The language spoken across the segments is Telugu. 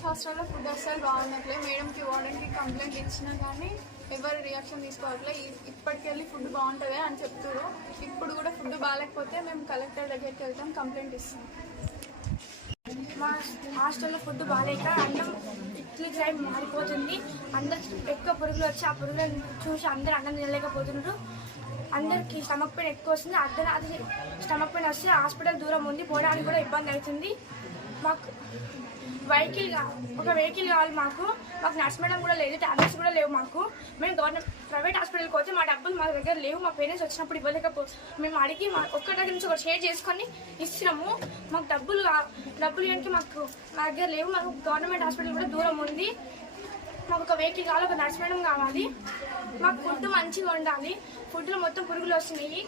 గర్ల్స్ హాస్టల్లో ఫుడ్ అస్సలు బాగున్నట్లే. మేడంకి వార్డెన్కి కంప్లైంట్ ఇచ్చినా కానీ ఎవరు రియాక్షన్ తీసుకోవట్లే. ఇప్పటికెళ్ళి ఫుడ్ బాగుంటుంది అని చెప్తారు. ఇప్పుడు కూడా ఫుడ్ బాగాలేకపోతే మేము కలెక్టర్ దగ్గరికి వెళ్తాం, కంప్లైంట్ ఇస్తాం. మా హాస్టల్లో ఫుడ్ బాగాలేక అన్నం ఇడ్లీ ఫ్రై మారిపోతుంది. అందరు ఎక్కువ పురుగులు వచ్చి ఆ పురుగులను చూసి అందరు అన్నం తినలేకపోతున్నారు. అందరికి స్టమక్ పెయిన్ ఎక్కువ వస్తుంది. అది స్టమక్ పెయిన్ వస్తే హాస్పిటల్ దూరం ఉంది, పోవడానికి కూడా ఇబ్బంది అవుతుంది. మాకు ఒక వెహికల్ కావాలి. మాకు నర్స్ మేడం కూడా లేదు, టాబ్లెట్స్ కూడా లేవు. మేము గవర్నమెంట్ ప్రైవేట్ హాస్పిటల్కి పోతే మా డబ్బులు మా దగ్గర లేవు. మా పేరెంట్స్ వచ్చినప్పుడు ఇవ్వలేకపోతే మేము అడిగి ఒక్క దగ్గర నుంచి ఒకటి షేర్ చేసుకొని ఇస్తున్నాము. మాకు డబ్బులు ఇవ్వడానికి మా దగ్గర లేవు. మాకు గవర్నమెంట్ హాస్పిటల్ కూడా దూరం ఉంది. మాకు ఒక వెహికల్ కావాలి, ఒక నర్స్ మేడం కావాలి. మాకు ఫుడ్ మంచిగా ఉండాలి. ఫుడ్లో మొత్తం పురుగులు వస్తున్నాయి.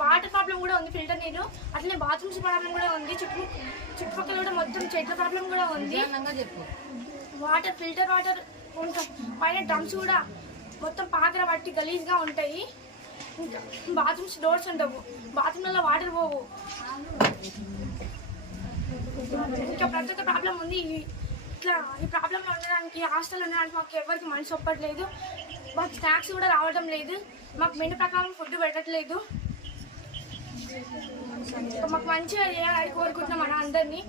వాటర్ ప్రాబ్లం కూడా ఉంది, ఫిల్టర్ నీళ్ళు. అట్లనే బాత్రూమ్స్ ప్రాబ్లం కూడా ఉంది. చుట్టుపక్కల కూడా మొత్తం చెట్ల ప్రాబ్లం కూడా ఉంది. వాటర్ ఫిల్టర్ వాటర్ ఉంటాం. పైన డ్రమ్స్ కూడా మొత్తం పాకర పట్టి గలీజ్గా ఉంటాయి. ఇంకా బాత్రూమ్స్ డోర్స్ ఉండవు, బాత్రూమ్లలో వాటర్ పోవు. ఇంకా ప్రతి ఒక్క ప్రాబ్లం ఉంది. ఇట్లా ఈ ప్రాబ్లంలో ఉండడానికి హాస్టల్ ఉండడానికి మాకు ఎవరికి మనసు ఒప్పట్లేదు. మాకు స్నాక్స్ కూడా రావడం లేదు. మాకు మెను ప్రకారం ఫుడ్ పెట్టట్లేదు. మాకు మంచిగా చేయాలని కోరుకుంటున్నాం మన అందరినీ.